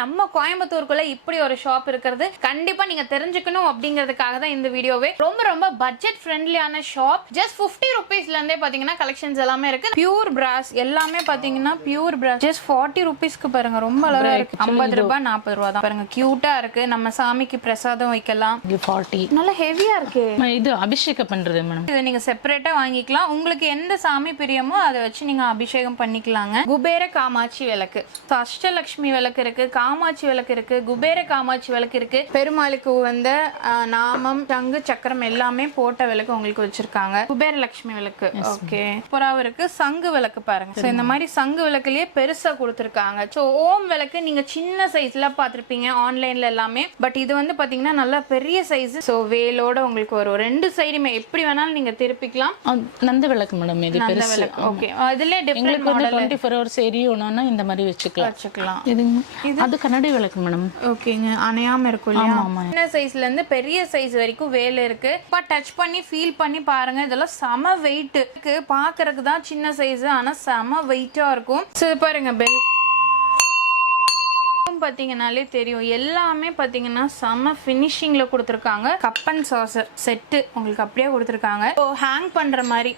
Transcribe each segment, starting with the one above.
நம்ம கோயம்புத்தூருக்குள்ள இப்படி ஒரு ஷாப் இருக்கிறது கண்டிப்பா நீங்க தெரிஞ்சுக்கணும் அப்படிங்கிறதுக்காக தான் இந்த வீடியோவே. ரொம்ப ரொம்ப பட்ஜெட் ஃப்ரெண்ட்லியான ஷாப். ஜஸ்ட் 50 ருபீஸ்ல இருந்தே பாத்தீங்கன்னா கலெக்ஷன்ஸ் எல்லாமே இருக்கு. பியூர் பிராஸ் எல்லாமே பாத்தீங்கன்னா பியூர் பிராஸ் ஜஸ்ட் 40 ருபீஸ்க்கு பாருங்க. ரொம்ப அழகா இருக்கு. 50 ரூபாய் 40 ரூபாய் தான் பாருங்க. கியூட்டா இருக்கு. நம்ம சாமிக்கு பிரசாதம் வைக்கலாம். 40 நல்ல ஹெவியா இருக்கு. இது அபிஷேகம் பண்றது மேடம். இதை நீங்க செப்பரேட்டா வாங்கிக்கலாம். உங்களுக்கு எந்த சாமி பிரியமோ அதை வச்சு நீங்க அபிஷேகம் பண்ணிக்கலாங்க. குபேர காமாட்சி விளக்கு, அஷ்டலட்சுமி விளக்கு இருக்கு, காமாட்சி விளக்கு இருக்கு, குபேர காமாட்சி விளக்கு இருக்கு. பெருமாளுக்கு வந்த நாமம் சங்கு சக்கரம் எல்லாமே போட்ட விளக்கு உங்களுக்கு வச்சிருக்காங்க. குபேர லட்சுமி விளக்கு ஓகே புறாவும் இருக்கு. சங்கு விளக்கு பாருங்க. இந்த மாதிரி சங்கு விளக்குலயே பெருசா கொடுத்துருக்காங்க. ஸோ ஓம் விளக்கு நீங்க சின்ன சைஸ்ல பாத்திருப்பீங்க ஆன்லைன்ல எல்லாமே. பட் இது வந்து பாத்தீங்கன்னா நல்லா பெரிய சைஸ். ஸோ வேலோட உங்களுக்கு வரும். ரெண்டு சைடுமே எப்படி வேணாலும் நீங்க திருப்பிக்கலாம். நந்த விளக்கு மேடம். இது பெருசு விளக்கு. ஓகே இதுல டிஃபரண்ட் மாடல் 24 ஹவர்ஸ் எரியும்னா இந்த மாதிரி வச்சுக்கலாம். அது கண்ணாடி விளக்கு மேடம். ஓகேங்க அணையாம இருக்கும் இல்லையா? சின்ன சைஸ்ல இருந்து பெரிய சைஸ் வரைக்கும் வேலை இருக்கு. டச் பண்ணி ஃபீல் பண்ணி பாருங்க. இதெல்லாம் செம வெயிட் இருக்கு. பாக்குறதுக்கு தான் சின்ன சைஸ், ஆனா செம வெயிட்டா இருக்கும். சரி பாருங்க பெல் பாத்தீங்கன்னாலே தெரியும். எல்லாமே பாத்தீங்கன்னா செம ஃபினிஷிங்ல கொடுத்துருக்காங்க. கப் அண்ட் சாசர் செட் உங்களுக்கு அப்படியே கொடுத்துருக்காங்க. ஹேங் பண்ற மாதிரி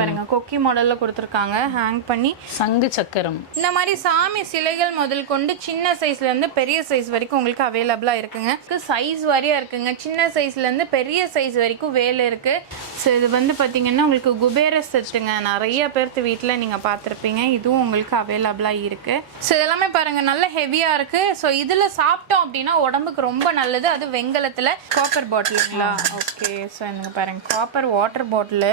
பாருங்க. கொக்கி மாடல்ல கொடுத்துருக்காங்க. ஹேங் பண்ணி சங்கு சக்கரம் இந்த மாதிரி சாமி சிலைகள் முதல் கொண்டு சின்ன சைஸ்ல இருந்து பெரிய சைஸ் வரைக்கும் உங்களுக்கு அவைலபிளா இருக்குங்க. சைஸ் வாரியா இருக்குங்க. சின்ன சைஸ்ல இருந்து பெரிய சைஸ் வரைக்கும் வேலை இருக்கு. ஸோ இது வந்து பாத்தீங்கன்னா உங்களுக்கு குபேர செட்டுங்க. நிறைய பேர்த்து வீட்டுல நீங்க பார்த்துருப்பீங்க. இதுவும் உங்களுக்கு அவைலபிளா இருக்கு. ஸோ இதெல்லாமே பாருங்க நல்ல ஹெவியா இருக்கு. ஸோ இதுல சாப்பிட்டோம் அப்படின்னா உடம்புக்கு ரொம்ப நல்லது. அது வெங்கலத்துல காப்பர் பாட்டிலுங்களா? ஓகே ஸோ இங்க பாருங்க காப்பர் வாட்டர் பாட்டில்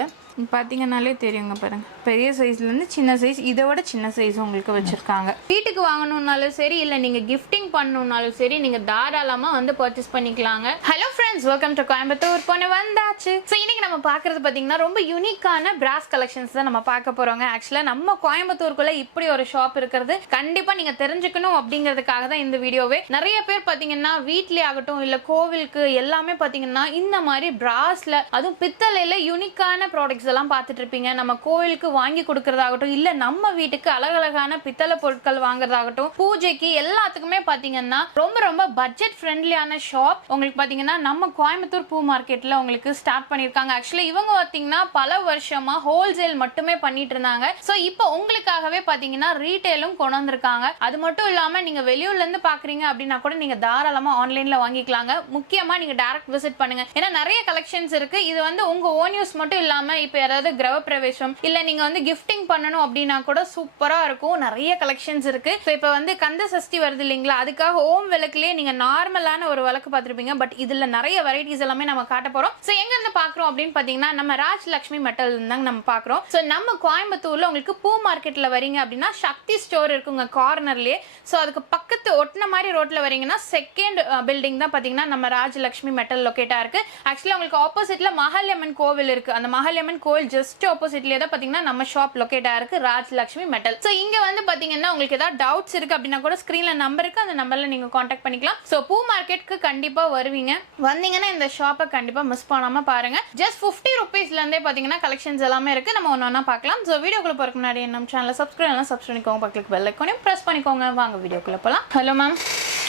பார்த்தீங்கன்னாலே தெரியுங்க பாருங்க. பெரிய சைஸ்லேருந்து சின்ன சைஸ், இதை விட சின்ன சைஸ் உங்களுக்கு வச்சிருக்காங்க. வீட்டுக்கு வாங்கணும்னாலும் சரி, இல்லை நீங்கள் கிஃப்டிங் பண்ணணும்னாலும் சரி, நீங்கள் தாராளமாக வந்து பர்ச்சேஸ் பண்ணிக்கலாங்க. Hello friends, welcome to Coimbatore பொண்ணு வந்தாச்சு. ஸோ இன்னைக்கு நம்ம பார்க்குறது பார்த்தீங்கன்னா ரொம்ப யூனிக்கான பிராஸ் கலெக்ஷன்ஸ் தான் நம்ம பார்க்க போகிறோங்க. ஆக்சுவலாக நம்ம கோயம்புத்தூருக்குள்ளே இப்படி ஒரு ஷாப் இருக்கிறது கண்டிப்பாக நீங்கள் தெரிஞ்சுக்கணும் அப்படிங்கிறதுக்காக தான் இந்த வீடியோவே. நிறைய பேர் பார்த்தீங்கன்னா வீட்லேயே ஆகட்டும் இல்லை கோவிலுக்கு எல்லாமே பார்த்தீங்கன்னா இந்த மாதிரி பிராஸில் அதுவும் பித்தளையில் யூனிக்கான ப்ராடக்ட்ஸ் எல்லாம் பார்த்துட்டு இருப்பீங்க. நம்ம கோயிலுக்கு வாங்கி கொடுக்கறதாகட்டும் இல்ல நம்ம வீட்டுக்கு அழகழகான பித்தளை பொருட்கள் வாங்குறதாகட்டும் பூஜைக்கு எல்லாத்துக்குமே பாத்தீங்கன்னா ரொம்ப ரொம்ப பட்ஜெட் ஃப்ரெண்ட்லியான ஷாப் உங்களுக்கு பாத்தீங்கன்னா நம்ம கோயம்புத்தூர் பூ மார்க்கெட்ல உங்களுக்கு ஸ்டார்ட் பண்ணிருக்காங்க. ஆக்சுவலி இவங்க பாத்தீங்கன்னா பல வருஷமா ஹோல்சேல் மட்டுமே பண்ணிட்டு இருந்தாங்க. சோ இப்போ உங்களுக்காகவே பாத்தீங்கன்னா ரீட்டைலும் கொண்டு வந்திருக்காங்க. அது மட்டும் இல்லாம நீங்க வெளியூர்ல இருந்து பாக்குறீங்க அப்படின்னா கூட நீங்க தாராளமா ஆன்லைன்ல வாங்கிக்கலாங்க. முக்கியமா நீங்க டைரக்ட் விசிட் பண்ணுங்க. ஏன்னா நிறைய கலெக்ஷன்ஸ் இருக்கு. இது வந்து உங்க ஓன் யூஸ் மட்டும் இல்லாம இப்ப யாராவது கிரக பிரவேசம் இல்ல நீங்க வந்து கிஃப்டிங் பண்ணணும் அப்படின்னா கூட சூப்பரா இருக்கும். நிறைய கலெக்ஷன்ஸ் இருக்கு. இப்ப வந்து கந்த சஷ்டி வருது இல்லைங்களா? அதுக்காக ஓம் விளக்குலயே நீங்க நார்மலான ஒரு விளக்கு பார்த்திருப்பீங்க. பட் இதுல நிறைய வெரைட்டிஸ் எல்லாமே நம்ம காட்ட போறோம். சோ எங்க இருந்து பாக்குறோம் அப்படின்னு பாத்தீங்கன்னா நம்ம ராஜலட்சுமி மெட்டல் இருந்தாங்க நம்ம பாக்குறோம். சோ நம்ம கோயம்புத்தூர்ல உங்களுக்கு பூ மார்க்கெட்ல வரீங்க அப்படின்னா சக்தி ஸ்டோர் இருக்குங்க கார்னர்லயே. சோ அதுக்கு பக்கத்து ஒட்டின மாதிரி ரோட்ல வரீங்கன்னா செகண்ட் பில்டிங் தான் பாத்தீங்கன்னா நம்ம ராஜலட்சுமி மெட்டல் லொகேட்டா இருக்கு. ஆக்சுவலா உங்களுக்கு ஆப்போசிட்ல மகாலியம்மன் கோவில் இருக்கு. அந்த மகாலியம்மன் கோவில் ஜஸ்ட் ஆப்போசிட்லயே தான் பாத்தீங்கன்னா நம்ம ஷாப் லொகேட் ஆயிருக்கு ராஜலட்சுமி மெட்டல். சோ இங்க வந்து பாத்தீங்கன்னா உங்களுக்கு ஏதாவது டவுட்ஸ் இருக்கு அப்படின்னா கூட ஸ்கிரீன்ல நம்பர் இருக்கு. அந்த நம்பர்ல நீங்க காண்டாக்ட் பண்ணிக்கலாம். சோ பூ மார்க்கெட்க்கு கண்டிப்பா வருவீங்க. வந்தீங்கன்னா இந்த ஷாப்பை கண்டிப்பா மிஸ் பண்ணாம பாருங்க. ஜஸ்ட் 50 ருபீஸ்ல இருந்தே பாத்தீங்கன்னா கலெக்ஷன்ஸ் எல்லாமே இருக்கு. நம்ம ஒண்ணா பார்க்கலாம். சோ வீடியோக்குள்ள போறதுக்கு முன்னாடி நம்ம சேனலை சப்ஸ்கிரைப் பண்ணிக்கோங்க. பக்கத்துல பெல் ஐகானையும் பிரஸ் பண்ணிக்கோங்க. வாங்க வீடியோக்குள்ள போலாம். ஹலோ மேம்,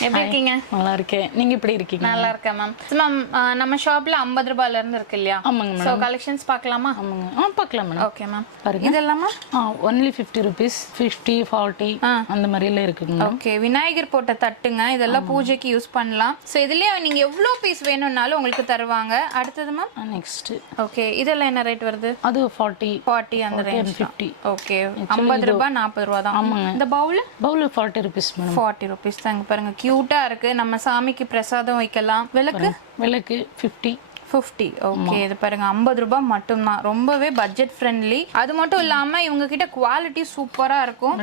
எப்படி இருக்கீங்க? நல்லா இருக்கேன். நீங்க எப்படி இருக்கீங்க? நல்லா இருக்கேன் மேம். மேம் நம்ம ஷாப்ல 50 ரூபாயில இருந்து இருக்கு இல்லையா? ஆமாங்க மேம். சோ கலெக்ஷன்ஸ் பார்க்கலாமா? ஆமாங்க பார்க்கலாம் மேடம். Okay ma'am. பாருங்க இதெல்லாம் only 50 rupees 50 40 அந்த மாதிரில இருக்குங்க. ஓகே விநாயகர் போட்ட தட்டுங்க. இதெல்லாம் பூஜைக்கு யூஸ் பண்ணலாம். சோ இதுலயே நீங்க எவ்வளவு பீஸ் வேணும்னாலும் உங்களுக்கு தருவாங்க. அடுத்தது மேம் நெக்ஸ்ட். ஓகே இதெல்லாம் என்ன ரேட் வருது? அது 40 அந்த ரேஞ்ச் 50. ஓகே 50 ரூபாய் 40 ரூபாய் தான். ஆமாங்க. இந்த பவுல் 40 rupees மேடம். 40 rupees தாங்க. பாருங்க கியூட்டா இருக்கு. நம்ம சாமிக்கு பிரசாதம் வைக்கலாம். விளக்கு 50. ஓகே இது பாருங்க 50 ரூபாய் மட்டும் தான். ரொம்பவே பட்ஜெட் ஃப்ரெண்ட்லி. அது மட்டும் இல்லாம இவங்க கிட்ட குவாலிட்டி சூப்பரா இருக்கும்.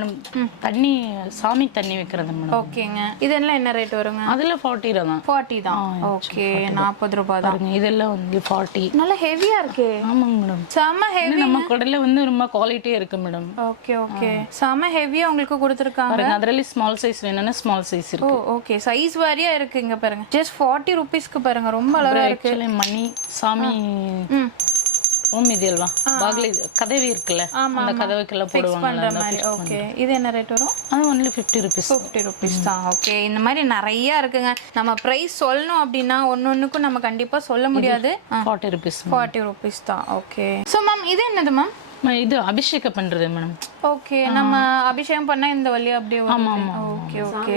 தண்ணி சாமி தண்ணி வைக்கிறது மேடம். ஓகேங்க இதெல்லாம் என்ன ரேட் வருங்க? அதுல 40 தான். 40 தான். ஓகே 40 ரூபாய் தான். இதெல்லாம் வந்து 40. நல்ல ஹெவியா இருக்கு. ஆமாங்க மேடம். செம ஹெவி. நம்ம கடையில வந்து ரொம்ப குவாலிட்டியா இருக்கு மேடம். ஓகே செம ஹெவியா உங்களுக்கு கொடுத்திருக்காங்க. பாருங்க அதுல ஸ்மால் சைஸ் வேணும்னா ஸ்மால் சைஸ் இருக்கு. ஓகே சைஸ் வாரியா இருக்கு. இங்க பாருங்க ஜஸ்ட் 40 ரூபீஸ்க்கு பாருங்க ரொம்ப அழகா இருக்கு. மணி சாமி ஓம் இது அல்வா பாக்லி கதவி இருக்குல்ல அந்த கதவுக்கெல்லாம் போடுவாங்க பண்ற மாதிரி. ஓகே, இது என்ன ரேட் வரும்? அது ஒன்லி 50 rupees. 50 rupees தான். ஓகே, இந்த மாதிரி நிறைய இருக்குங்க. நம்ம பிரைஸ் சொல்லணும் அப்படின்னா ஒன்னொன்னுக்கும் நம்ம கண்டிப்பா சொல்ல முடியாது. 40 rupees. 40 rupees தான். ஓகே, ஸோ மேம் இது என்னது மேம்? இது அபிஷேகம் பண்றது மேடம். ஓகே, நம்ம அபிஷேகம் பண்ணா இந்த வழியா அப்படியே வரும். Okay okay.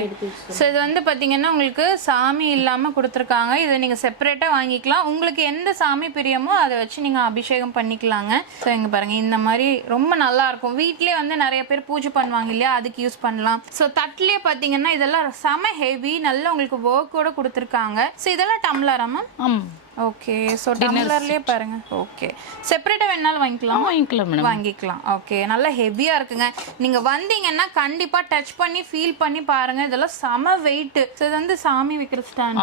ஸோ இது வந்து பாத்தீங்கன்னா உங்களுக்கு சாமி இல்லாம கொடுத்துருக்காங்க. இதை நீங்க செப்பரேட்டா வாங்கிக்கலாம். உங்களுக்கு எந்த சாமி பிரியமோ அதை வச்சு நீங்க அபிஷேகம் பண்ணிக்கலாங்க. ஸோ இங்க பாருங்க, இந்த மாதிரி ரொம்ப நல்லா இருக்கும். வீட்லயே வந்து நிறைய பேர் பூஜை பண்ணுவாங்க இல்லையா, அதுக்கு யூஸ் பண்ணலாம். ஸோ தட்லயே பாத்தீங்கன்னா இதெல்லாம் செம ஹெவி, நல்லா உங்களுக்கு ஒர்க்கோட கொடுத்துருக்காங்க. ஸோ இதெல்லாம் டம்ளரா மேம்? ஓகே, ஸோ டம்ளர்லயே பாருங்க. ஓகே, செப்பரேட்டா வேணாலும் வாங்கிக்கலாம். மேடம் வாங்கிக்கலாம். ஓகே, நல்லா ஹெவியா இருக்குங்க. நீங்க வந்தீங்கன்னா கண்டிப்பா டச் பண்ணி ஃபீல் பண்ணி பாருங்க. இதெல்லாம் செம வெயிட். இது வந்து சாமி வைக்கிற ஸ்டாண்ட்.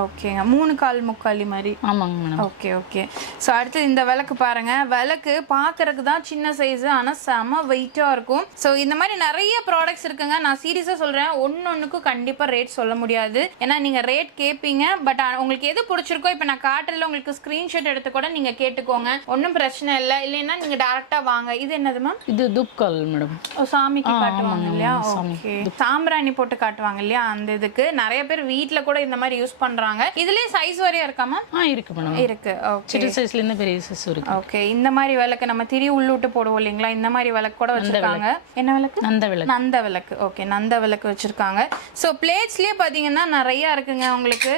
ஓகேங்க, 3 கால் முக்காலி மாதிரி. ஆமாங்க மேடம். Okay okay. ஸோ அடுத்து இந்த விளக்கு பாருங்க. விளக்கு பாக்குறதுக்கு தான் சின்ன சைஸ், ஆனா செம வெயிட்டா இருக்கும். ஸோ இந்த மாதிரி நிறைய ப்ராடக்ட்ஸ் இருக்குங்க. நான் சீரியஸா சொல்றேன், ஒன்னொன்னுக்கும் கண்டிப்பா ரேட் சொல்ல முடியாது. ஏன்னா நீங்க ரேட் கேட்பீங்க, பட் உங்களுக்கு எது பிடிச்சிருக்கோ இப்போ நான் காட்டுறதுல உங்களுக்கு ஸ்கிரீன்ஷாட் எடுத்து கூட நீங்க கேட்டுக்கோங்க, ஒன்றும் பிரச்சனை இல்லை. இல்லைன்னா நீங்க டைரக்டா வாங்க. இது என்னது மேம்? இது தூப்கால் மேடம். சாமிக்கு காட்டுவாங்க இல்லையா? ஓகே, சாம்பிராணி போட்டு காட்டுவாங்க இல்லையா, அந்த இதுக்கு நிறைய பேர் வீட்ல கூட இந்த மாதிரி யூஸ் பண்றாங்க. இதுலயே சைஸ் வரையா இருக்கா மேம்? இருக்கு மேடம், இருக்கு. ஓகே, சின்ன சைஸ்ல இருந்து பெரிய சைஸ் இருக்கு. ஓகே, இந்த மாதிரி விளக்கு நம்ம திரி உள்ளுட்டு போடுவோம் இல்லைங்களா, இந்த மாதிரி விளக்கு கூட வச்சிருக்காங்க. என்ன விளக்கு? நந்த விளக்கு. நந்த விளக்கு. ஓகே, நந்த விளக்கு வச்சிருக்காங்க. ஸோ பிளேட்ஸ்லயே பாத்தீங்கன்னா நிறைய இருக்குங்க. உங்களுக்கு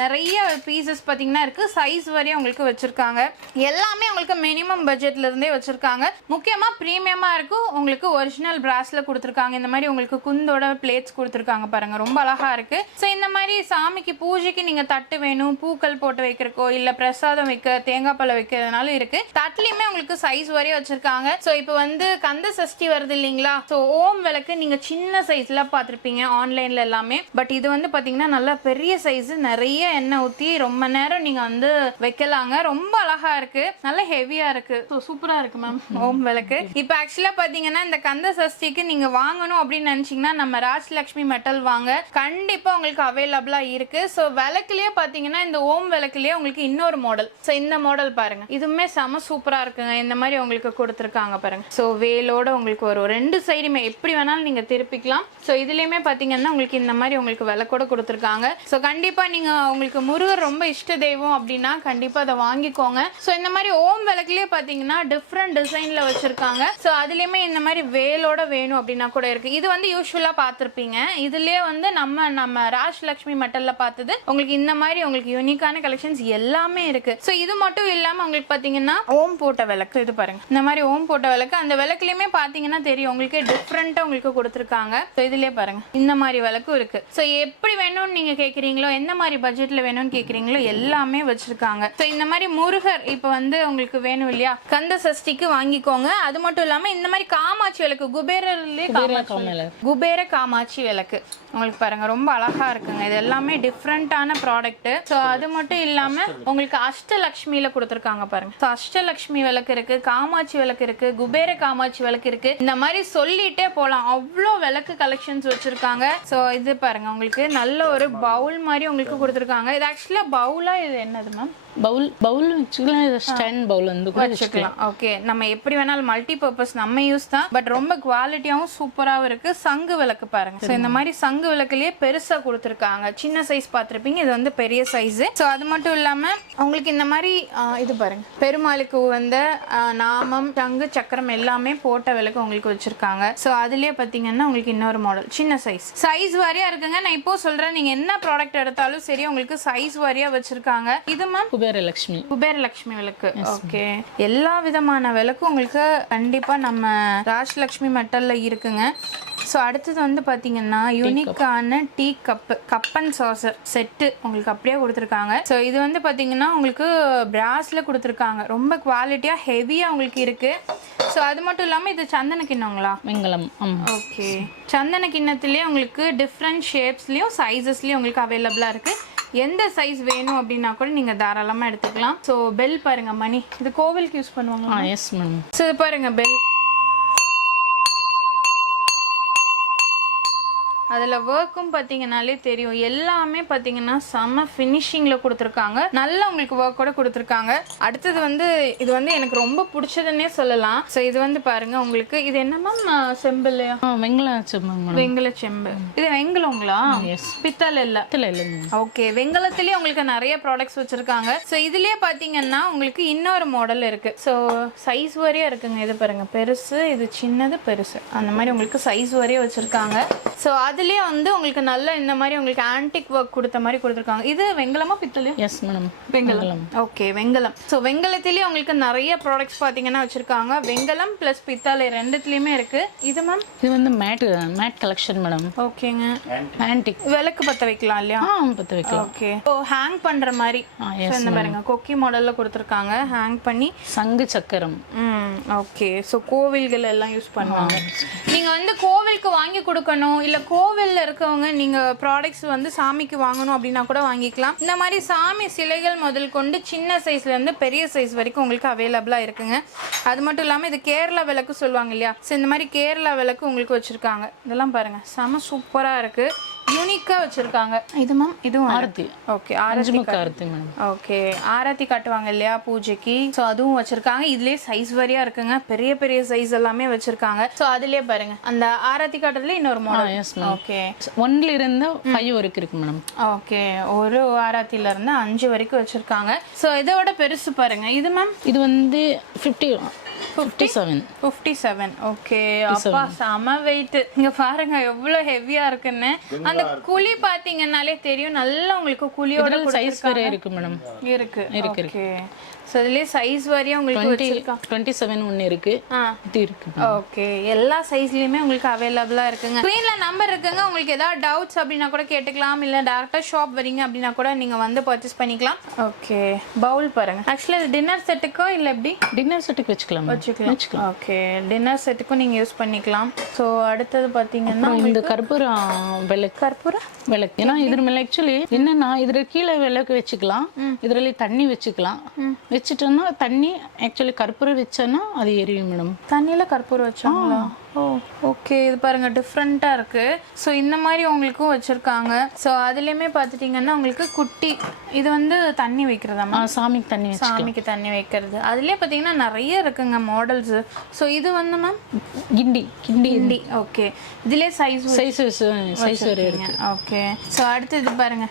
நிறைய பீசஸ் பார்த்தீங்கன்னா இருக்குது. சைஸ் வரையும் உங்களுக்கு வச்சுருக்காங்க. எல்லாமே உங்களுக்கு மினிமம் பட்ஜெட்ல இருந்தே வச்சுருக்காங்க. முக்கியமாக ப்ரீமியமாக இருக்கும். உங்களுக்கு ஒரிஜினல் பிராஸில் கொடுத்துருக்காங்க. இந்த மாதிரி உங்களுக்கு குந்தோட பிளேட்ஸ் கொடுத்துருக்காங்க பாருங்கள், ரொம்ப அழகாக இருக்குது. ஸோ இந்த மாதிரி சாமிக்கு பூஜைக்கு நீங்கள் தட்டு வேணும், பூக்கள் போட்டு வைக்கிறக்கோ இல்லை பிரசாதம் வைக்க தேங்காய் பழம் வைக்கிறதுனால இருக்குது. தட்டுலையுமே உங்களுக்கு சைஸ் வரையும் வச்சுருக்காங்க. ஸோ இப்போ வந்து கந்த சஷ்டி வருது இல்லைங்களா, ஸோ ஓம் விளக்கு நீங்கள் சின்ன சைஸில் பார்த்துருப்பீங்க ஆன்லைனில் எல்லாமே. பட் இது வந்து பார்த்தீங்கன்னா நல்லா பெரிய சைஸ், நிறைய எண்ணெய் ஊத்தி ரொம்ப நேரம் நீங்க வந்து வைக்கலாங்க. ரொம்ப அழகா இருக்கு, நல்ல ஹெவியா இருக்கு. சூப்பரா இருக்கு மேம் ஓம் விளக்கு. இப்போ ஆக்சுவலா பாத்தீங்கன்னா இந்த கந்த சஷ்டிக்கு நீங்க வாங்கணும் அப்படின்னு நினைச்சீங்கன்னா நம்ம ராஜலட்சுமி மெட்டல் வாங்க, கண்டிப்பா உங்களுக்கு அவைலபிளா இருக்கு. ஸோ விளக்குலயே பாத்தீங்கன்னா இந்த ஓம் விளக்குலயே உங்களுக்கு இன்னொரு மாடல். ஸோ இந்த மாடல் பாருங்க, இதுவுமே செம சூப்பரா இருக்குங்க. இந்த மாதிரி உங்களுக்கு கொடுத்துருக்காங்க பாருங்க. ஸோ வேலோட உங்களுக்கு ஒரு 2 சைடுமே எப்படி வேணாலும் நீங்க திருப்பிக்கலாம். ஸோ இதுலயுமே பாத்தீங்கன்னா உங்களுக்கு இந்த மாதிரி உங்களுக்கு விளக்கோட கொடுத்துருக்காங்க. ஸோ கண்டிப்பா நீங்க உங்களுக்கு முருகர் ரொம்ப இஷ்ட தெய்வம் அப்படின்னா கண்டிப்பா அதை வாங்கிக்கோங்க. ஸோ இந்த மாதிரி ஓம் விளக்குலயே பாத்தீங்கன்னா டிஃப்ரெண்ட் டிசைன்ல வச்சிருக்காங்க. ஸோ அதுலயுமே இந்த மாதிரி வேலோட வேணும் அப்படின்னா கூட இருக்கு. இது வந்து யூஸ்வலா பார்த்திருப்பீங்க. இதுலயே வந்து நம்ம ராஜலட்சுமி மெட்டல்ல பார்த்தது உங்களுக்கு இந்த மாதிரி உங்களுக்கு யூனிக்கான கலெக்ஷன்ஸ் எல்லாமே இருக்கு. ஸோ இது மட்டும் இல்லாம உங்களுக்கு பாத்தீங்கன்னா ஓம் போட்ட விளக்கு, இது பாருங்க, இந்த மாதிரி ஓம் போட்ட விளக்கு. அந்த விளக்குலயுமே பாத்தீங்கன்னா தெரியும் உங்களுக்கு டிஃப்ரெண்டா உங்களுக்கு கொடுத்துருக்காங்க. ஸோ இதுலயே பாருங்க இந்த மாதிரி விளக்கும் இருக்கு. ஸோ எப்படி வேணும்னு நீங்க கேக்குறீங்களோ, எந்த மாதிரி பட்ஜெட்ல வேணும்னு கேக்குறீங்களோ எல்லாமே வச்சிருக்காங்க. ஸோ இந்த மாதிரி முருகர் இப்போ வந்து உங்களுக்கு வேணும் இல்லையா, கந்த சஷ்டிக்கு வாங்கிக்கோங்க. அது மட்டும் இல்லாம இந்த மாதிரி காமாட்சி விளக்கு, குபேர காமாட்சி விளக்கு உங்களுக்கு பாருங்க ரொம்ப அழகா இருக்குங்க. இது எல்லாமே டிஃப்ரெண்டான ப்ராடக்ட். ஸோ அது மட்டும் இல்லாம உங்களுக்கு அஷ்டலட்சுமியில கொடுத்துருக்காங்க பாருங்க. ஸோ அஷ்டலட்சுமி விளக்கு இருக்கு, காமாட்சி விளக்கு இருக்கு, குபேர காமாட்சி விளக்கு இருக்கு. இந்த மாதிரி சொல்லிட்டே போலாம், அவ்வளோ விளக்கு கலெக்ஷன்ஸ் வச்சிருக்காங்க. ஸோ இது பாருங்க உங்களுக்கு நல்ல ஒரு பவுல் மாதிரி உங்களுக்கு கொடுத்துருக்காங்க. இது ஆக்சுவலா பவுலா, இது என்னது மேம்? பவுல் வச்சுக்கலாம், இது ஸ்டாண்ட் பவுல் வந்து கூட வச்சுக்கலாம். ஓகே, நம்ம எப்படி வேணாலும் மல்டி பர்பஸ் நம்ம யூஸ் தான். பட் ரொம்ப குவாலிட்டியாவும் சூப்பராகவும் இருக்கு. சங்கு விளக்கு பாருங்க. ஸோ இந்த மாதிரி சங்கு விளக்குலயே பெருசா கொடுத்துருக்காங்க. சின்ன சைஸ் பார்த்துருப்பீங்க, இது வந்து பெரிய சைஸ். ஸோ அது மட்டும் இல்லாம உங்களுக்கு இந்த மாதிரி இது பாருங்க, பெருமாளுக்கு வந்த நாமம் சங்கு சக்கரம் எல்லாமே போட்ட விளக்கு உங்களுக்கு வச்சிருக்காங்க. ஸோ அதுலயே பாத்தீங்கன்னா உங்களுக்கு இன்னொரு மாடல் சின்ன சைஸ் வாரியா இருக்குங்க. நான் இப்போ சொல்றேன், நீங்க என்ன ப்ராடக்ட் எடுத்தாலும் சரி உங்களுக்கு சைஸ் வாரியா வச்சிருக்காங்க. இது மேம் குபேரலட்சுமி விளக்கு. ஓகே, எல்லா விதமான விளக்கும் உங்களுக்கு கண்டிப்பா நம்ம ராஜலட்சுமி மெட்டல்ல இருக்குங்க. ஸோ அடுத்தது வந்து பார்த்தீங்கன்னா யூனிக்கான tea cup and Chaucer set உங்களுக்கு அப்படியே கொடுத்துருக்காங்க. ஸோ இது வந்து பார்த்தீங்கன்னா உங்களுக்கு பிராஸில் கொடுத்துருக்காங்க. ரொம்ப குவாலிட்டியாக ஹெவியாக உங்களுக்கு இருக்கு. ஸோ அது மட்டும் இல்லாமல் இது சந்தன கிண்ணங்களா? வெங்கலம். ஓகே, சந்தன கிண்ணத்துலேயே உங்களுக்கு டிஃப்ரெண்ட் ஷேப்ஸ்லேயும் சைஸஸ்லேயும் உங்களுக்கு அவைலபிளாக இருக்குது. எந்த சைஸ் வேணும் அப்படின்னா கூட நீங்கள் தாராளமாக எடுத்துக்கலாம். ஸோ பெல் பாருங்க, மணி, இது கோவிலுக்கு யூஸ் பண்ணுவாங்க. Yes ma'am. ஸோ இது பாருங்க பெல், அதில் ஒர்க்கும் பார்த்தீங்கன்னாலே தெரியும், எல்லாமே பார்த்தீங்கன்னா செம்ம ஃபினிஷிங்கில் கொடுத்துருக்காங்க. நல்லா உங்களுக்கு ஒர்க்கோட கொடுத்துருக்காங்க. அடுத்தது வந்து இது வந்து எனக்கு ரொம்ப பிடிச்சதுன்னே சொல்லலாம். ஸோ இது வந்து பாருங்க உங்களுக்கு, இது என்ன மேம் செம்பு இல்லையா? வெங்கல செம்பு. வெங்கல செம்பு. இது வெங்கலங்களா? பித்தளை இல்ல. ஓகே, வெங்கலத்திலேயே உங்களுக்கு நிறைய ப்ராடக்ட்ஸ் வச்சிருக்காங்க. ஸோ இதுலயே பார்த்தீங்கன்னா உங்களுக்கு இன்னொரு மாடல் இருக்கு. ஸோ சைஸ் வரையா இருக்குங்க. இது பாருங்க, பெருசு, இது சின்னது, பெருசு, அந்த மாதிரி உங்களுக்கு சைஸ் வரைய வச்சிருக்காங்க. ஸோ அதுலேயே வந்து உங்களுக்கு நல்ல இந்த மாதிரி உங்களுக்கு ஆன்டிக் ஒர்க் கொடுத்த மாதிரி கொடுத்துருக்காங்க. இது வெங்கலமா பித்தளையா? எஸ் மேடம், வெங்கலம். ஓகே, வெங்கலம். ஸோ வெங்கலத்திலேயே உங்களுக்கு நிறைய ப்ராடக்ட்ஸ் பார்த்தீங்கன்னா வச்சிருக்காங்க. வெங்கலம் ப்ளஸ் பித்தளை ரெண்டுத்துலேயுமே இருக்கு. இது மேம் இது வந்து மேட் கலெக்ஷன் மேடம். ஓகேங்க. ஆன்டிக் விளக்கு பற்ற வைக்கலாம் இல்லையா? பற்ற வைக்கலாம். ஓகே, ஸோ ஹேங் பண்ணுற மாதிரி இந்த பாருங்க கொக்கி மாடலில் கொடுத்துருக்காங்க. ஹேங் பண்ணி சங்கு சக்கரம். ஓகே, ஸோ கோவில்கள் எல்லாம் யூஸ் பண்ணுவாங்க. நீங்கள் வந்து கோவிலுக்கு வாங்கி கொடுக்கணும், இல்லை கோவிலில் இருக்கவங்க நீங்கள் ப்ராடக்ட்ஸ் வந்து சாமிக்கு வாங்கணும் அப்படின்னா கூட வாங்கிக்கலாம். இந்த மாதிரி சாமி சிலைகள் முதல் கொண்டு சின்ன சைஸ்லேருந்து பெரிய சைஸ் வரைக்கும் உங்களுக்கு அவைலபிளாக இருக்குங்க. அது மட்டும் இல்லாமல் இது கேரளா விளக்கு சொல்லுவாங்க இல்லையா? ஸோ இந்த மாதிரி கேரளா விளக்கு உங்களுக்கு வச்சுருக்காங்க. இதெல்லாம் பாருங்கள், செம சூப்பராக இருக்குது, யூனிக்காக வச்சுருக்காங்க. இது மேம் இதுவும் ஆரத்தி. ஓகே, ஆரத்தி மேடம். ஓகே, ஆரத்தி காட்டுவாங்க இல்லையா பூஜைக்கு? ஸோ அதுவும் வச்சுருக்காங்க. இதுலேயே சைஸ் வரையாக இருக்குங்க, பெரிய பெரிய சைஸ் எல்லாமே வச்சுருக்காங்க. ஸோ அதுலேயே பாருங்க, அந்த ஆரத்தி காட்டுறதுல இன்னொரு மாடல். ஓகே, 1ல இருந்து 5 வரைக்கும் இருக்கு மேடம். ஓகே, ஒரு ஆராத்தில இருந்து 5 வரைக்கும் வச்சிருக்காங்க. ஸோ இதோட பெருசு பாருங்க. இது மேம் இது வந்து 57. ஓகே, அப்பா செம வெயிட். இங்க பாருங்க எவ்வளவு ஹெவியா இருக்குன்னு. அந்த குழி பாத்தீங்கன்னாலே தெரியும், நல்லா உங்களுக்கு குழியோட சைஸ் வேற இருக்கு மேடம். இருக்கு. ஓகே, ஸோ இதுலேயே சைஸ் வரையும் உங்களுக்கு வச்சிருக்காங்க. 27 ஒன்று இருக்கு, இது இருக்கு. ஓகே, எல்லா சைஸ்லயுமே உங்களுக்கு அவைலபிளா இருக்குங்க. ஸ்க்ரீன்ல நம்பர் இருக்குங்க. உங்களுக்கு ஏதாவது டவுட்ஸ் அப்படின்னா கூட கேட்டுக்கலாம், இல்ல டேரக்டா ஷாப் வரீங்க அப்படின்னா கூட நீங்க வந்து பர்ச்சேஸ் பண்ணிக்கலாம். ஓகே, பவுல் பாருங்க. ஆக்சுவலி இது டின்னர் செட்டுக்கோ இல்ல எப்படி? டின்னர் செட்டுக்கு வச்சுக்கலாம். ஓகே, டின்னர் செட்டுக்கும் நீங்க யூஸ் பண்ணிக்கலாம். ஸோ அடுத்தது பாத்தீங்கன்னா இந்த கற்பூர விளக்கு. ஏன்னா இதுல மேல ஆக்சுவலி என்னன்னா இதுல கீழே விளக்கு வச்சுக்கலாம், இதுல தண்ணி வச்சுக்கலாம். வச்சுட்டோம்னா தண்ணி ஆக்சுவலி கற்பூரம் வச்சோன்னா அது எரியும் மேடம். தண்ணியில் கற்பூரம் வச்சாங்களா? ஓ ஓகே, இது பாருங்க டிஃப்ரெண்ட்டாக இருக்கு. ஸோ இந்த மாதிரி உங்களுக்கும் வச்சிருக்காங்க. ஸோ அதுலேயுமே பார்த்துட்டிங்கன்னா உங்களுக்கு குட்டி இது வந்து தண்ணி வைக்கிறதாமா? சாமிக்கு தண்ணி வைக்கிறது. அதுலேயே பார்த்தீங்கன்னா நிறைய இருக்குங்க மாடல்ஸ். ஸோ இது வந்து மேம் கிண்டி. ஓகே, இதுலேயே சைஸ் வரை இருக்கு. ஓகே, ஸோ அடுத்து இது பாருங்க.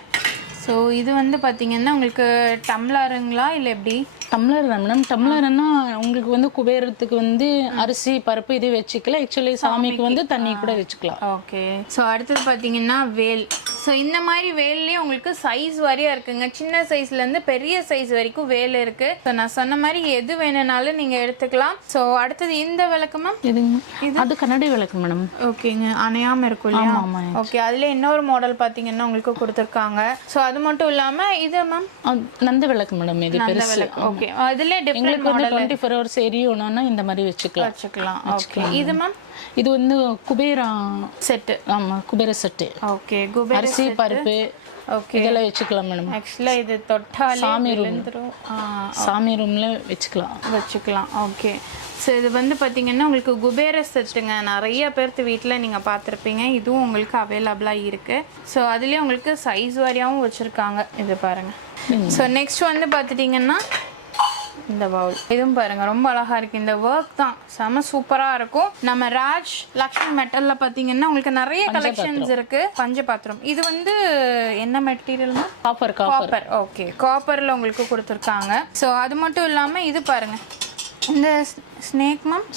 ஸோ இது வந்து பார்த்தீங்கன்னா உங்களுக்கு டம்ளருங்களா இல்லை எப்படி? டம்ளர் தான் மேடம். டம்ளர்னா உங்களுக்கு வந்து குபேரத்துக்கு வந்து அரிசி பருப்பு இது வச்சுக்கலாம். ஆக்சுவலி சாமிக்கு வந்து தண்ணி கூட வச்சுக்கலாம். ஓகே, ஸோ அடுத்தது பார்த்தீங்கன்னா வேல். ஸோ இந்த மாதிரி வேல்லேயே உங்களுக்கு சைஸ் வரையா இருக்குங்க. சின்ன சைஸ்லேருந்து பெரிய சைஸ் வரைக்கும் வேல் இருக்கு. ஸோ நான் சொன்ன மாதிரி எது வேணும்னாலும் நீங்கள் எடுத்துக்கலாம். ஸோ அடுத்தது இந்த விளக்கு மேம். இது அது கண்ணாடி விளக்கு மேடம். ஓகேங்க, அணையாமல் இருக்கும் இல்லையா? ஓகே, அதில் இன்னொரு மாடல் பார்த்தீங்கன்னா உங்களுக்கு கொடுத்துருக்காங்க. ஸோ அது மட்டும் இல்லாமல் இது மேம் நந்த விளக்கு மேடம். இது பெருசு. ஓகே, அதுல டிஃபரண்ட் மாடல் 24 hours எரியணும்னா இந்த மாதிரி வச்சுக்கலாம். ஓகே, இது மேம் இது வந்து குபேரா செட். ஆமா, குபேர செட். ஓகே, குபேர அரிசி பருப்பு ஓகே இதெல்லாம் வச்சுக்கலாம் மேடம். ஆக்சுவலா இது தொட்டாலே சாமி ரூம்ல வச்சுக்கலாம். ஓகே, ஸோ இது வந்து பார்த்தீங்கன்னா உங்களுக்கு குபேர செட்டுங்க. நிறைய பேர்த்து வீட்டில் நீங்கள் பார்த்துருப்பீங்க. இதுவும் உங்களுக்கு அவைலபிளாக இருக்குது. ஸோ அதுலேயே உங்களுக்கு சைஸ் வாரியாகவும் வச்சுருக்காங்க. இது பாருங்கள். ஸோ நெக்ஸ்ட் வந்து பார்த்துட்டிங்கன்னா இந்த பவுல். இதுவும் பாருங்க ரொம்ப அழகா இருக்கு. இந்த ஒர்க் தான் செம சூப்பரா இருக்கும். நம்ம ராஜ் லக்ஷ்மி மெட்டல்ல பாத்தீங்கன்னா உங்களுக்கு நிறைய கலெக்ஷன்ஸ் இருக்கு. பஞ்ச பாத்திரம். இது வந்து என்ன மெட்டீரியல்னா? காப்பர். ஓகே, காப்பர்ல உங்களுக்கு கொடுத்துருக்காங்க. ஸோ அது மட்டும் இல்லாம இது பாருங்க, இந்த ஸ்னேக் மேம்.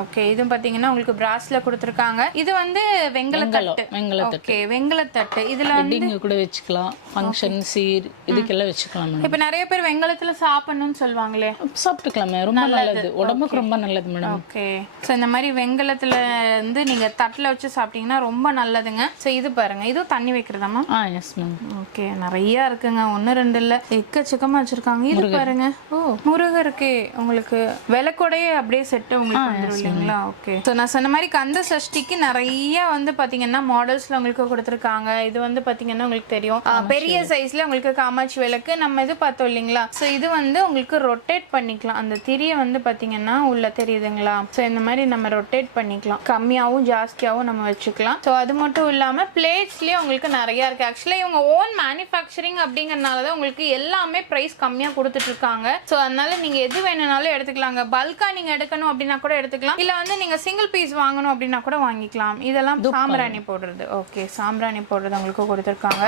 ஓகே, இதுவும் பார்த்தீங்கன்னா உங்களுக்கு பிராஸ்ல கொடுத்துருக்காங்க. இது வந்து வெங்கலத்தட்டு. ஓகே, வெங்கலத்தட்டு. இதுல வந்து கூட வச்சுக்கலாம். ஃபங்க்ஷன் சீர் இதுக்கெல்லாம் வச்சுக்கலாம். இப்போ நிறைய பேர் வெங்கலத்துல சாப்பிடணும்னு சொல்லுவாங்களே, சாப்பிட்டுக்கலாம். ரொம்ப நல்லது, உடம்புக்கு ரொம்ப நல்லது மேடம். ஓகே, ஸோ இந்த மாதிரி வெங்கலத்துல வந்து நீங்க தட்டில் வச்சு சாப்பிட்டீங்கன்னா ரொம்ப நல்லதுங்க. ஸோ இது பாருங்க, இதுவும் தண்ணி வைக்கிறதாமா? Yes ma'am. ஓகே, நிறைய இருக்குங்க, 1 2 இல்லை, எக்கச்சக்கமா வச்சிருக்காங்க. இது பாருங்க, ஓ முருகருக்கு உங்களுக்கு விளக்கோடயே அப்படியே செட்டு உங்களுக்கு வந்துரும் இல்லைங்களா? ஓகே. ஸோ நான் சொன்ன மாதிரி கந்த சஷ்டிக்கு நிறைய வந்து பாத்தீங்கன்னா மாடல்ஸ்ல உங்களுக்கு கொடுத்துருக்காங்க. இது வந்து பாத்தீங்கன்னா உங்களுக்கு தெரியும் பெரிய சைஸ்ல உங்களுக்கு காமாட்சி விளக்கு நம்ம இது பார்த்தோம் இல்லைங்களா? ஸோ இது வந்து உங்களுக்கு ரொட்டேட் பண்ணிக்கலாம். அந்த திரியை வந்து பாத்தீங்கன்னா உள்ள தெரியுதுங்களா? ஸோ இந்த மாதிரி நம்ம ரொட்டேட் பண்ணிக்கலாம், கம்மியாகவும் ஜாஸ்தியாகவும் நம்ம வச்சுக்கலாம். ஸோ அது மட்டும் இல்லாம பிளேட்ஸ்லயே உங்களுக்கு நிறைய இருக்கு. ஆக்சுவலா இவங்க ஓன் மேனுஃபேக்சரிங் அப்படிங்கறதுனாலதான் உங்களுக்கு எல்லாமே பிரைஸ் கம்மியா கொடுத்துட்டு இருக்காங்க. ஸோ அதனால நீங்க எது வேணும்னாலும் எடுத்துக்கலாங்க. பல்கா நீங்க எடுக்கணும் அப்படின்னா கூட எடுத்துக்கலாம், இல்ல வந்து நீங்க சிங்கிள் பீஸ் வாங்கணும் அப்படின்னா கூட வாங்கிக்கலாம். இதெல்லாம் சாம்பிராணி போடுறது. ஓகே, சாம்பிராணி போடுறது உங்களுக்கு கொடுத்துருக்காங்க.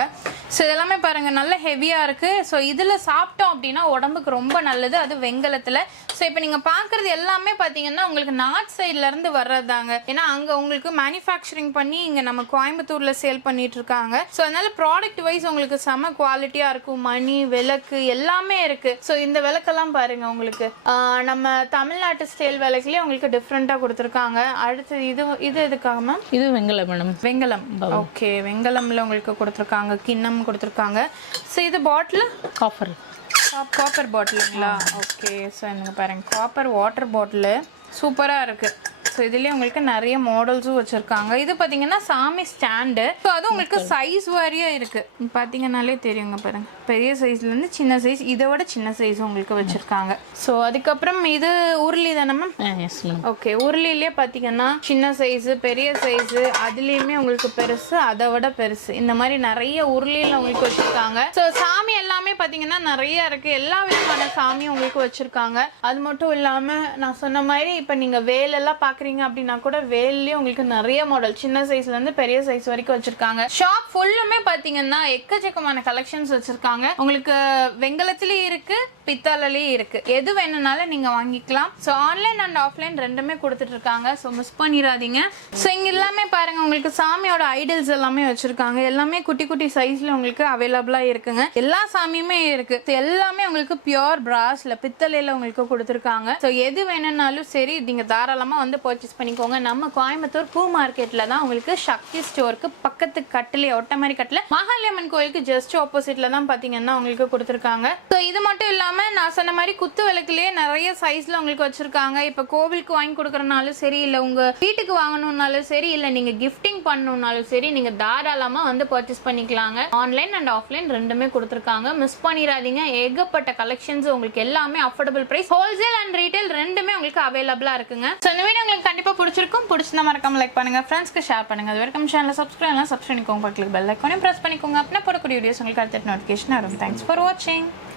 ஸோ இதெல்லாமே பாருங்க நல்ல ஹெவியா இருக்கு. ஸோ இதுல சாப்பிட்டோம் அப்படின்னா உடம்புக்கு ரொம்ப நல்லது, அது வெங்கலத்துல. ஸோ இப்போ நீங்க பாக்குறது எல்லாமே பாத்தீங்கன்னா உங்களுக்கு நார்த் சைட்ல இருந்து வர்றதாங்க. ஏன்னா அங்க உங்களுக்கு மேனுஃபேக்சரிங் பண்ணி இங்க நம்ம கோயம்புத்தூர்ல சேல் பண்ணிட்டு இருக்காங்க. ஸோ அதனால ப்ராடக்ட் வைஸ் உங்களுக்கு செம குவாலிட்டியா இருக்கும். மணி விளக்கு எல்லாமே இருக்கு. ஸோ இந்த விளக்கெல்லாம் பாருங்க உங்களுக்கு நம்ம தமிழ்நாட்டு ஸ்டைல் விளக்குலயே உங்களுக்கு டிஃப்ரெண்டா கொடுத்துருக்காங்க. அடுத்து இது எதுக்காக மேம்? இது வெங்கலம் மேடம். வெங்கலம். ஓகே, வெங்கலம்ல உங்களுக்கு கொடுத்துருக்காங்க, கிண்ணம் கொடுத்துருக்காங்க. ஸோ இது பாட்டில் காப்பர் பாட்டிலுங்களா? ஓகே. ஸோ எனக்கு பாருங்க காப்பர் வாட்டர் பாட்டில் சூப்பராக இருக்கு. ஸோ இதுலேயே உங்களுக்கு நிறைய மாடல்ஸும் வச்சுருக்காங்க. இது பார்த்தீங்கன்னா சாமி ஸ்டாண்டு. ஸோ அது உங்களுக்கு சைஸ் வாரியாக இருக்குது, பார்த்தீங்கன்னாலே தெரியுங்க பாருங்க. பெரிய சைஸ்லேருந்து சின்ன சைஸ், இதை விட சின்ன சைஸ் உங்களுக்கு வச்சுருக்காங்க. ஸோ அதுக்கப்புறம் இது உருளி தானே மேம்? ஓகே. உருளிலே பார்த்தீங்கன்னா சின்ன சைஸு, பெரிய சைஸு, அதுலேயுமே உங்களுக்கு பெருசு, அதை விட பெருசு, இந்த மாதிரி நிறைய உருளியில் உங்களுக்கு வச்சுருக்காங்க. ஸோ சாமி எல்லாமே பார்த்தீங்கன்னா நிறைய இருக்குது. எல்லா விதமான சாமியும் உங்களுக்கு வச்சுருக்காங்க. அது மட்டும் இல்லாமல் நான் சொன்ன மாதிரி இப்போ நீங்கள் வேலெல்லாம் பார்க்குறீங்க அப்படின்னா கூட வேல்லேயே உங்களுக்கு நிறைய மாடல் சின்ன சைஸ்ல இருந்து பெரிய சைஸ் வரைக்கும் வச்சிருக்காங்க. ஷாப் ஃபுல்லுமே பாத்தீங்கன்னா எக்கச்சக்கமான கலெக்ஷன்ஸ் வச்சிருக்காங்க. உங்களுக்கு வெங்கலத்திலயும் இருக்கு, பித்தளைலயும் இருக்கு. எது வேணும்னாலும் நீங்க வாங்கிக்கலாம். ஸோ ஆன்லைன் அண்ட் ஆஃப்லைன் ரெண்டுமே கொடுத்துட்டு இருக்காங்க. ஸோ மிஸ் பண்ணிடாதீங்க. ஸோ இங்க எல்லாமே பாருங்க உங்களுக்கு சாமியோட ஐடல்ஸ் எல்லாமே வச்சிருக்காங்க. எல்லாமே குட்டி குட்டி சைஸ்ல உங்களுக்கு அவைலபிளா இருக்குங்க. எல்லா சாமியுமே இருக்கு. எல்லாமே உங்களுக்கு பியோர் பிராஸ்ல பித்தளையில உங்களுக்கு கொடுத்துருக்காங்க. ஸோ எது வேணும்னாலும் சரி நீங்க தாராளமா வந்து பர்ச்சேஸ் பண்ணிக்கோங்க. நம்ம கோயம்புத்தூர் பூ மார்க்கெட்ல தான் உங்களுக்கு சக்தி ஸ்டோருக்கு பக்கத்து கட்டிலே ஒட்டமாரி கட்டில மகாலியம்மன் கோயிலுக்கு ஜஸ்ட் ஆப்போசிட்ல தான் பாத்தீங்கன்னா உங்களுக்கு கொடுத்துருக்காங்க. ஸோ இது மட்டும் இல்லாம நான் சொன்ன மாதிரி குத்து விளக்குலயே நிறைய சைஸ்ல உங்களுக்கு வச்சிருக்காங்க. இப்ப கோவிலுக்கு வாங்கி கொடுக்கறனாலும் சரி, இல்ல உங்க வீட்டுக்கு வாங்கணும்னாலும் சரி, இல்ல நீங்க கிஃப்டிங் பண்ணணும்னாலும் சரி, நீங்க தாராளமா வந்து பர்ச்சேஸ் பண்ணிக்கலாங்க. ஆன்லைன் அண்ட் ஆஃப்லைன் ரெண்டுமே கொடுத்துருக்காங்க. மிஸ் பண்ணிடாதீங்க. ஏகப்பட்ட கலெக்ஷன்ஸ் உங்களுக்கு எல்லாமே affordable price, wholesale and retail ரெண்டுமே உங்களுக்கு அவைலபிளா இருக்குங்க. ஸோ இந்த வீடியோ உங்களுக்கு கண்டிப்பா பிடிச்சிருக்கும். பிடிச்சிருந்தா மறக்காம லைக் பண்ணுங்க, ஃப்ரெண்ட்ஸ்க்கு ஷேர் பண்ணுங்க. அது வரைக்கும் சேனலை சப்ஸ்கிரைப் பண்ணிக்கோங்க, பக்கத்துல பெல் ஐகானையும் பிரஸ் பண்ணிக்கோங்க. அப்படின்னா போடக்கூடிய வீடியோஸ் உங்களுக்கு அடுத்த நோட்டிஃபிகேஷன் வரும். தேங்க்ஸ் ஃபார் வாட்சிங்.